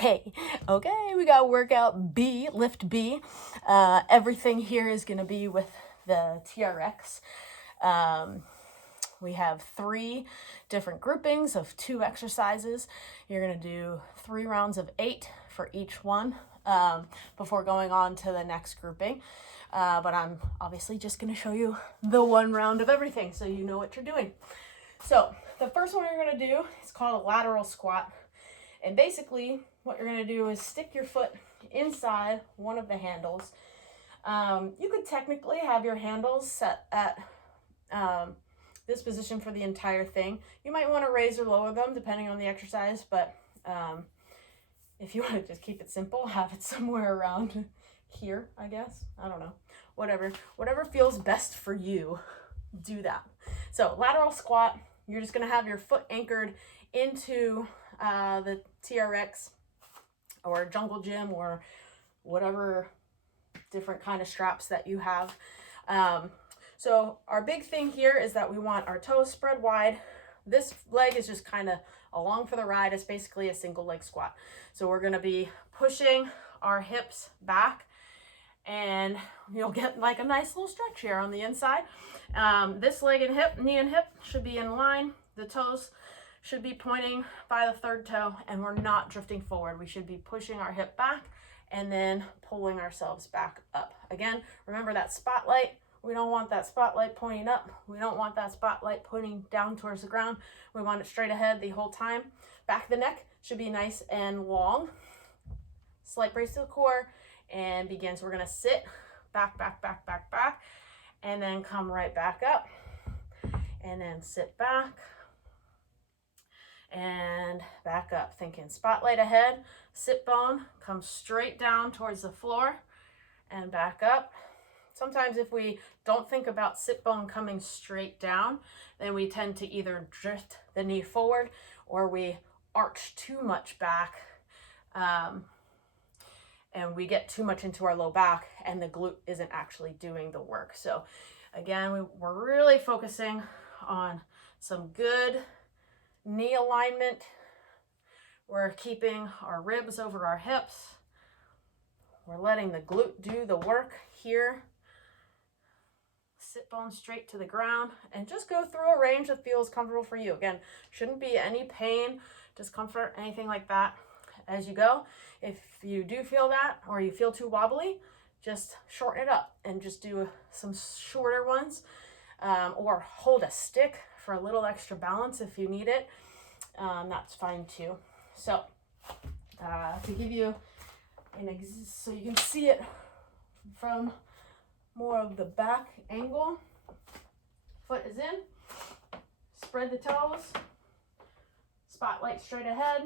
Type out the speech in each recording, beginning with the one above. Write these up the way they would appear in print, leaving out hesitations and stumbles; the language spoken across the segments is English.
Hey, okay, we got workout B, lift B. Everything here is going to be with the TRX. We have 3 different groupings of 2 exercises. You're going to do 3 rounds of 8 for each one before going on to the next grouping. But I'm obviously just going to show you the 1 round of everything so you know what you're doing. So the first one you're going to do is called a lateral squat. And basically what you're going to do is stick your foot inside one of the handles. You could technically have your handles set at this position for the entire thing. You might want to raise or lower them depending on the exercise, but if you want to just keep it simple, have it somewhere around here, I guess. I don't know. Whatever feels best for you, do that. So lateral squat, you're just going to have your foot anchored into the TRX or jungle gym or whatever different kind of straps that you have. So our big thing here is that we want our toes spread wide. This leg is just kind of along for the ride. It's basically a single leg squat. So we're going to be pushing our hips back, and you'll get like a nice little stretch here on the inside. This leg and hip, knee and hip should be in line. The toes should be pointing by the 3rd toe, and we're not drifting forward. We should be pushing our hip back and then pulling ourselves back up. Again, remember that spotlight. We don't want that spotlight pointing up. We don't want that spotlight pointing down towards the ground. We want it straight ahead the whole time. Back of the neck should be nice and long. Slight brace to the core and begin. So we're gonna sit back, and then come right back up, and then sit back, and back up, thinking spotlight ahead, sit bone, come straight down towards the floor and back up. Sometimes if we don't think about sit bone coming straight down, then we tend to either drift the knee forward or we arch too much back and we get too much into our low back and the glute isn't actually doing the work. So again, we're really focusing on some good knee alignment. We're keeping our ribs over our hips. We're letting the glute do the work here. Sit bone straight to the ground and just go through a range that feels comfortable for you. Again, shouldn't be any pain, discomfort, anything like that as you go. If you do feel that or you feel too wobbly, just shorten it up and just do some shorter ones or hold a stick for a little extra balance if you need it. That's fine too. So to give you so you can see it from more of the back angle, foot is in, spread the toes, spotlight straight ahead,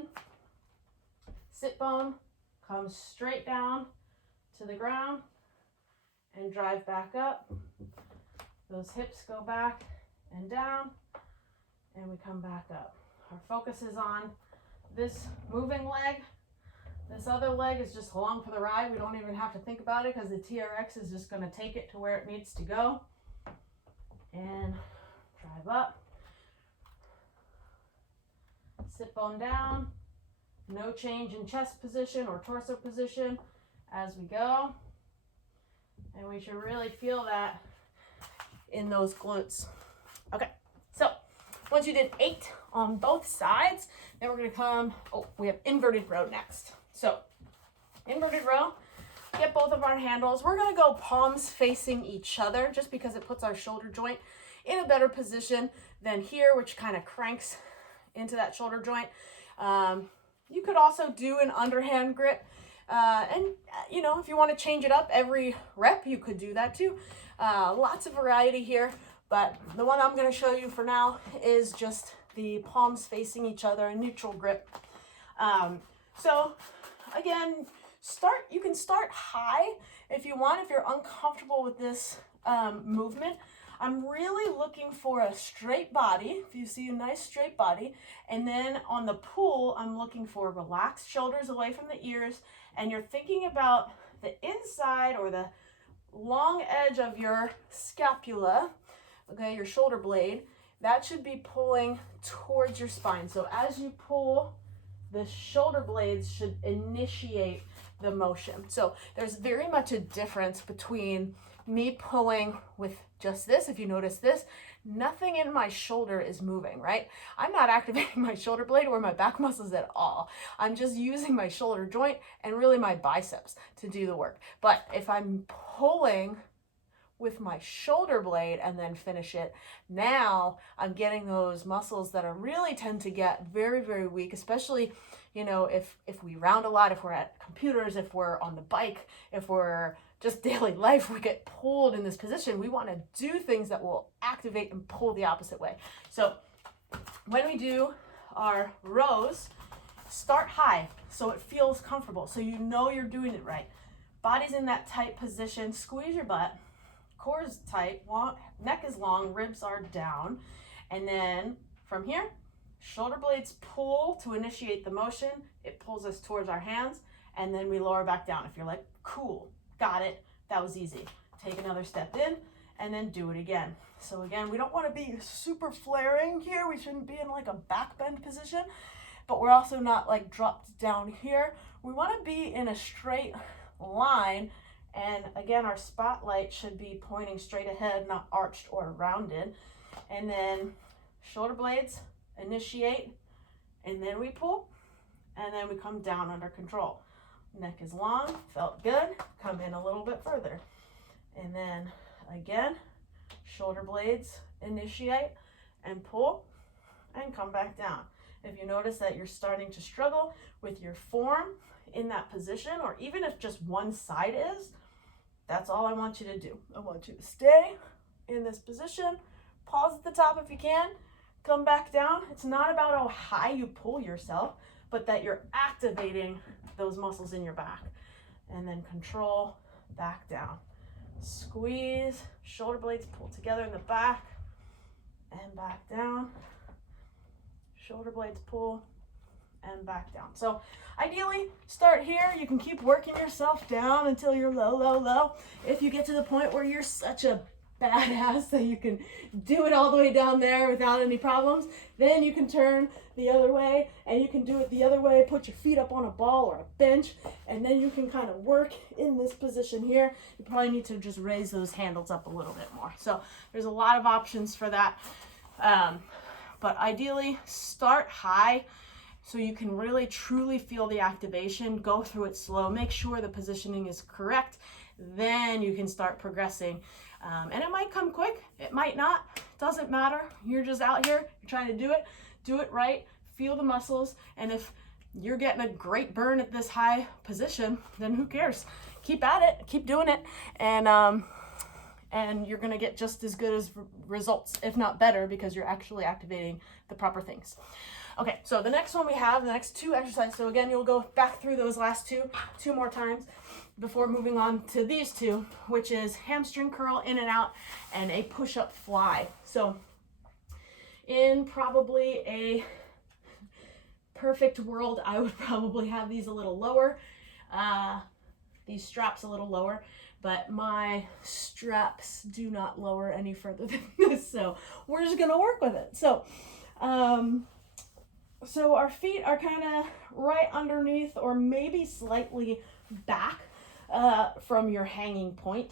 sit bone comes straight down to the ground and drive back up. Those hips go back and down, and we come back up. Our focus is on this moving leg. This other leg is just along for the ride. We don't even have to think about it because the TRX is just going to take it to where it needs to go. And drive up. Sit bone down. No change in chest position or torso position as we go. And we should really feel that in those glutes. Okay, so once you did 8 on both sides, then we're going to we have inverted row next. So inverted row, get both of our handles. We're going to go palms facing each other just because it puts our shoulder joint in a better position than here, which kind of cranks into that shoulder joint. You could also do an underhand grip. And you know, if you want to change it up every rep, you could do that too. Lots of variety here, but the one I'm going to show you for now is just the palms facing each other, a neutral grip. So again, you can start high if you want, if you're uncomfortable with this movement. I'm really looking for a straight body, if you see a nice straight body, and then on the pull, I'm looking for relaxed shoulders away from the ears, and you're thinking about the inside or the long edge of your scapula, okay, your shoulder blade, that should be pulling towards your spine. So as you pull the shoulder blades should initiate the motion. So there's very much a difference between me pulling with just this. If you notice this, nothing in my shoulder is moving, right? I'm not activating my shoulder blade or my back muscles at all. I'm just using my shoulder joint and really my biceps to do the work. But if I'm pulling with my shoulder blade and then finish it, now I'm getting those muscles that are really tend to get very, very weak, especially, you know, if we round a lot, if we're at computers, if we're on the bike, if we're just daily life, we get pulled in this position. We want to do things that will activate and pull the opposite way. So when we do our rows, start high so it feels comfortable, so you know you're doing it right. Body's in that tight position, squeeze your butt, core is tight, neck is long, ribs are down, and then from here, shoulder blades pull to initiate the motion. It pulls us towards our hands, and then we lower back down. If you're like, cool, got it, that was easy. Take another step in, and then do it again. So again, we don't want to be super flaring here. We shouldn't be in like a back bend position, but we're also not like dropped down here. We want to be in a straight line, and again, our spotlight should be pointing straight ahead, not arched or rounded. And then shoulder blades initiate, and then we pull, and then we come down under control. Neck is long, felt good, come in a little bit further. And then again, shoulder blades initiate and pull and come back down. If you notice that you're starting to struggle with your form in that position, or even if just one side is, that's all I want you to do. I want you to stay in this position, pause at the top if you can, come back down. It's not about how high you pull yourself, but that you're activating those muscles in your back. And then control, back down. Squeeze, shoulder blades pull together in the back, and back down. Shoulder blades pull, and back down. So ideally, start here. You can keep working yourself down until you're low, low, low. If you get to the point where you're such a badass that you can do it all the way down there without any problems, then you can turn the other way, and you can do it the other way, put your feet up on a ball or a bench, and then you can kind of work in this position here. You probably need to just raise those handles up a little bit more. So there's a lot of options for that. But ideally, start high so you can really truly feel the activation. Go through it slow, make sure the positioning is correct, then you can start progressing. And it might come quick, it might not, doesn't matter. You're just out here, you're trying to do it right, feel the muscles, and if you're getting a great burn at this high position, then who cares? Keep at it, keep doing it, and you're gonna get just as good as results, if not better, because you're actually activating the proper things. Okay, so the next one we have, the next two exercises, so again, you'll go back through those last two more times before moving on to these two, which is hamstring curl in and out and a push-up fly. So in probably a perfect world, I would probably have these a little lower, these straps a little lower, but my straps do not lower any further than this, so we're just gonna work with it. So our feet are kind of right underneath or maybe slightly back from your hanging point.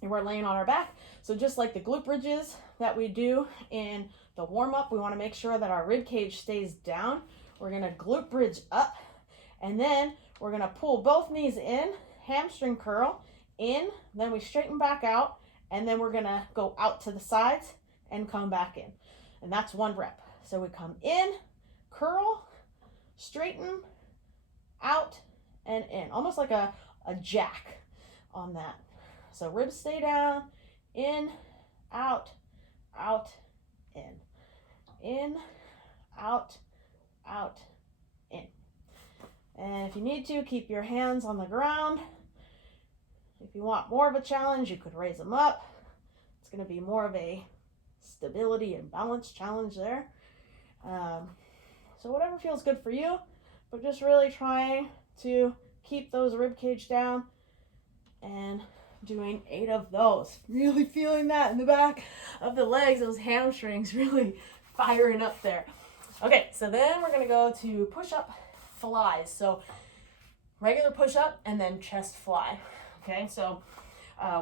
And we're laying on our back. So just like the glute bridges that we do in the warm-up, we want to make sure that our rib cage stays down. We're going to glute bridge up, and then we're going to pull both knees in, hamstring curl in, then we straighten back out, and then we're going to go out to the sides and come back in. And that's one rep. So we come in, curl, straighten, out, and in. Almost like a jack on that. So ribs stay down, in, out, in, out, in. And if you need to, keep your hands on the ground. If you want more of a challenge, you could raise them up. It's going to be more of a stability and balance challenge there. So whatever feels good for you, but just really trying to keep those rib cage down and doing 8 of those. Really feeling that in the back of the legs, those hamstrings really firing up there. Okay, so then we're gonna go to push-up flies. So regular push-up and then chest fly. Okay, so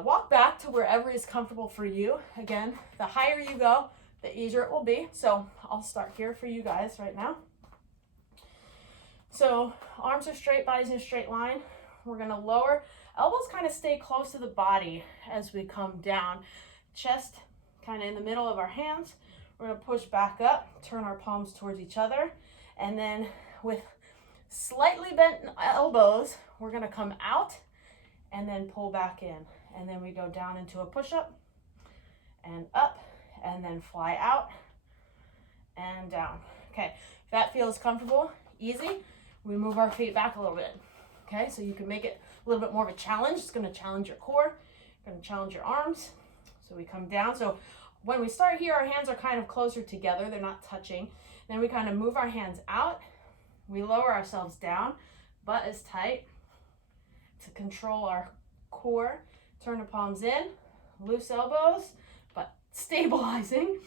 walk back to wherever is comfortable for you. Again, the higher you go, the easier it will be. So I'll start here for you guys right now. So arms are straight, body's in a straight line. We're gonna lower, elbows kind of stay close to the body as we come down. Chest kind of in the middle of our hands. We're gonna push back up, turn our palms towards each other, and then with slightly bent elbows, we're gonna come out and then pull back in. And then we go down into a push-up and up, and then fly out and down. Okay, if that feels comfortable, easy, we move our feet back a little bit. Okay, so you can make it a little bit more of a challenge. It's gonna challenge your core, gonna challenge your arms. So we come down. So when we start here, our hands are kind of closer together, they're not touching. Then we kind of move our hands out, we lower ourselves down, butt is tight to control our core. Turn the palms in, loose elbows, but stabilizing.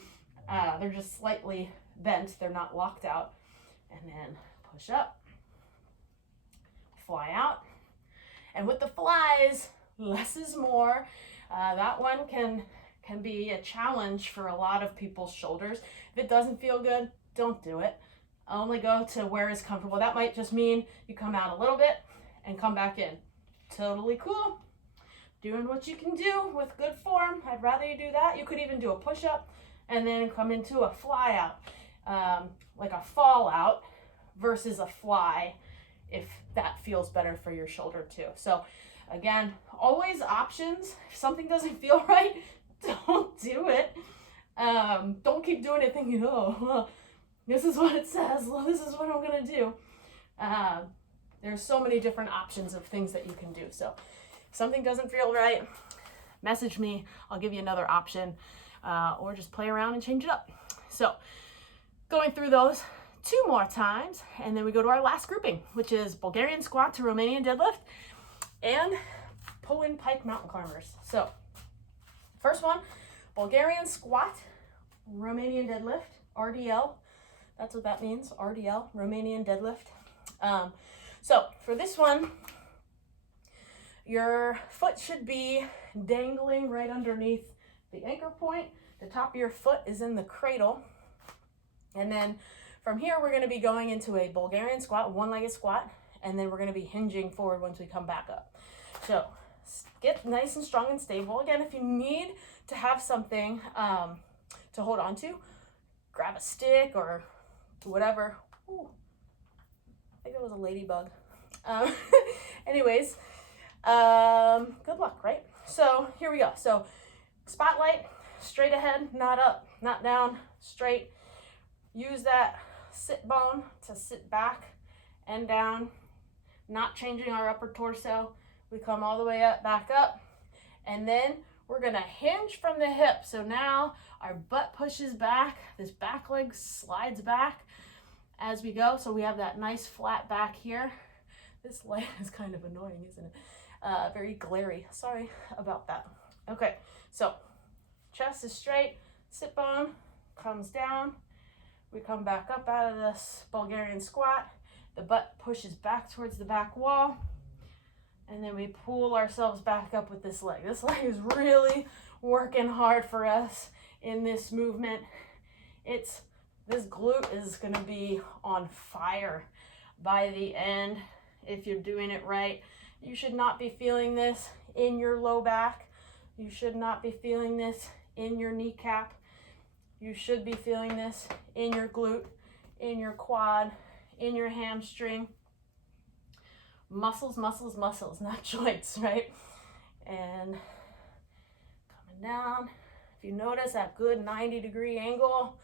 They're just slightly bent, they're not locked out. And then push up, fly out. And with the flies, less is more. That one can be a challenge for a lot of people's shoulders. If it doesn't feel good, don't do it. Only go to where is comfortable. That might just mean you come out a little bit and come back in. Totally cool. Doing what you can do with good form. I'd rather you do that. You could even do a push-up and then come into a fly out, like a fall out versus a fly, if that feels better for your shoulder too. So again, always options. If something doesn't feel right, don't do it. Don't keep doing it thinking, oh, this is what it says. Well, this is what I'm gonna do. There's so many different options of things that you can do. So if something doesn't feel right, message me. I'll give you another option, or just play around and change it up. So going through those 2 more times, and then we go to our last grouping, which is Bulgarian squat to Romanian deadlift and Pullin Pike mountain climbers. So first one, Bulgarian squat, Romanian deadlift, RDL. That's what that means, RDL, Romanian deadlift. So for this one, your foot should be dangling right underneath the anchor point. The top of your foot is in the cradle. And then from here, we're gonna be going into a Bulgarian squat, one-legged squat, and then we're gonna be hinging forward once we come back up. So get nice and strong and stable. Again, if you need to have something to hold on to, grab a stick or whatever. Ooh, I think it was a ladybug. Anyways, good luck, right? So here we go. So spotlight, straight ahead, not up, not down, straight. Use that sit bone to sit back and down, not changing our upper torso. We come all the way up, back up, and then we're gonna hinge from the hip. So now our butt pushes back, this back leg slides back as we go. So we have that nice flat back here. This light is kind of annoying, isn't it? Very glary, sorry about that. Okay, so chest is straight, sit bone comes down. We come back up out of this Bulgarian squat. The butt pushes back towards the back wall. And then we pull ourselves back up with this leg. This leg is really working hard for us in this movement. This glute is gonna be on fire by the end if you're doing it right. You should not be feeling this in your low back. You should not be feeling this in your kneecap. You should be feeling this in your glute, in your quad, in your hamstring. Muscles, muscles, muscles, not joints, right? And coming down. If you notice that good 90-degree angle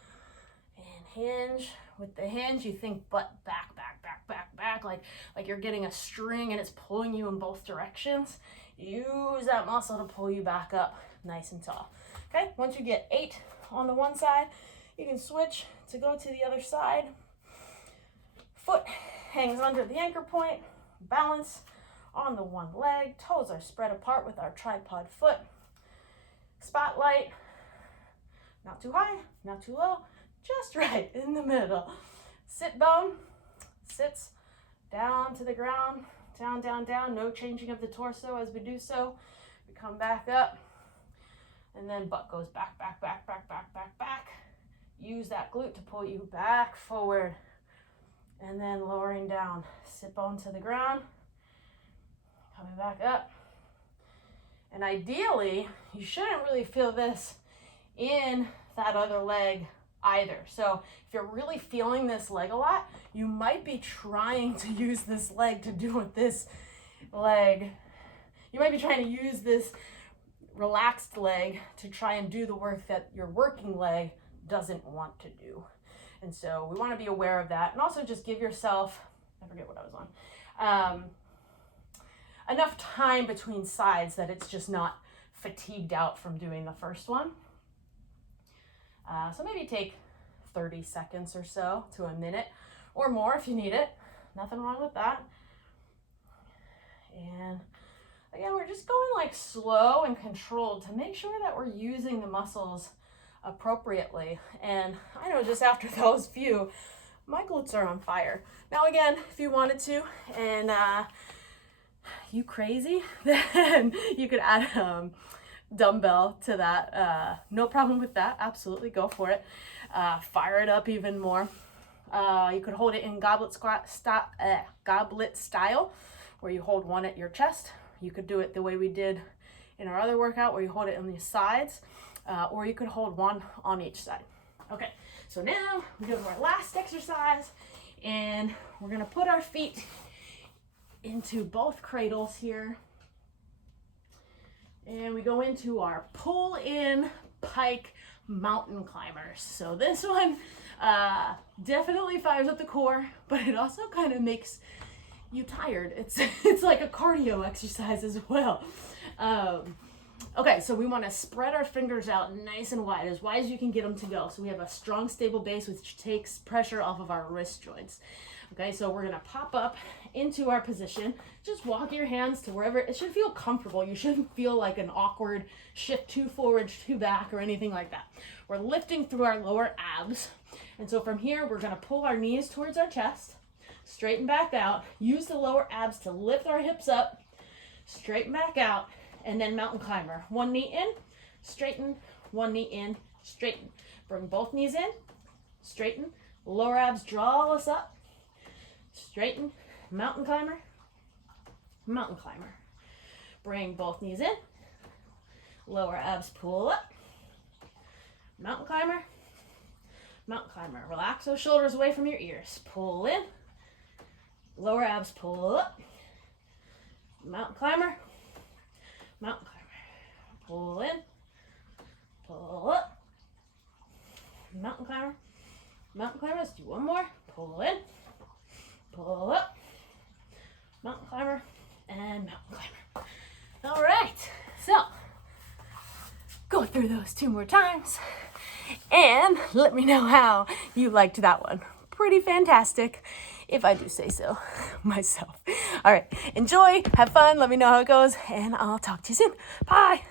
and hinge. With the hinge, you think butt back, back, back, back, back, like you're getting a string and it's pulling you in both directions. Use that muscle to pull you back up nice and tall. Okay, once you get 8 on the one side, you can switch to go to the other side. Foot hangs under the anchor point, balance on the one leg, toes are spread apart with our tripod foot. Spotlight, not too high, not too low, just right in the middle. sit bone sits down to the ground, down, down, down. No changing of the torso as we do so. We come back up, and then butt goes back, back, back, back, back, back, back. Use that glute to pull you back forward, and then lowering down. Sit bone to the ground, coming back up. And ideally, you shouldn't really feel this in that other leg either. So if you're really feeling this leg a lot, you might be trying to use this leg to do what this leg, you might be trying to use this relaxed leg to try and do the work that your working leg doesn't want to do. And so we want to be aware of that, and also just give yourself, I forget what I was on, enough time between sides that it's just not fatigued out from doing the first one. So maybe take 30 seconds or so to a minute or more if you need it. Nothing wrong with that. And again, we're just going like slow and controlled to make sure that we're using the muscles appropriately. And I know just after those few, my glutes are on fire. Now again, if you wanted to, and you crazy, then you could add dumbbell to that. No problem with that. Absolutely, go for it. Fire it up even more. You could hold it in goblet style, where you hold one at your chest. You could do it the way we did in our other workout, where you hold it on the sides, or you could hold one on each side. Okay, so now we go to our last exercise, and we're gonna put our feet into both cradles here. And we go into our Pullin Pike mountain climbers. So this one definitely fires up the core, but it also kind of makes you tired. It's like a cardio exercise as well. Okay, so we want to spread our fingers out nice and wide as you can get them to go. So we have a strong, stable base, which takes pressure off of our wrist joints. Okay, so we're gonna pop up into our position. Just walk your hands to wherever, it should feel comfortable. You shouldn't feel like an awkward shift too forward, too back, or anything like that. We're lifting through our lower abs. And so from here, we're gonna pull our knees towards our chest, straighten back out, use the lower abs to lift our hips up, straighten back out, and then mountain climber. One knee in, straighten, one knee in, straighten. Bring both knees in, straighten, lower abs draw us up, straighten, mountain climber, mountain climber. Bring both knees in, lower abs pull up, mountain climber, mountain climber. Relax those shoulders away from your ears. Pull in, lower abs pull up, mountain climber, mountain climber. Pull in, pull up, mountain climber, mountain climber. Let's do one more. Pull in, pull up, mountain climber, and mountain climber. All right, so go through those 2 more times and let me know how you liked that one. Pretty fantastic, if I do say so myself. All right, enjoy, have fun, let me know how it goes, and I'll talk to you soon. Bye.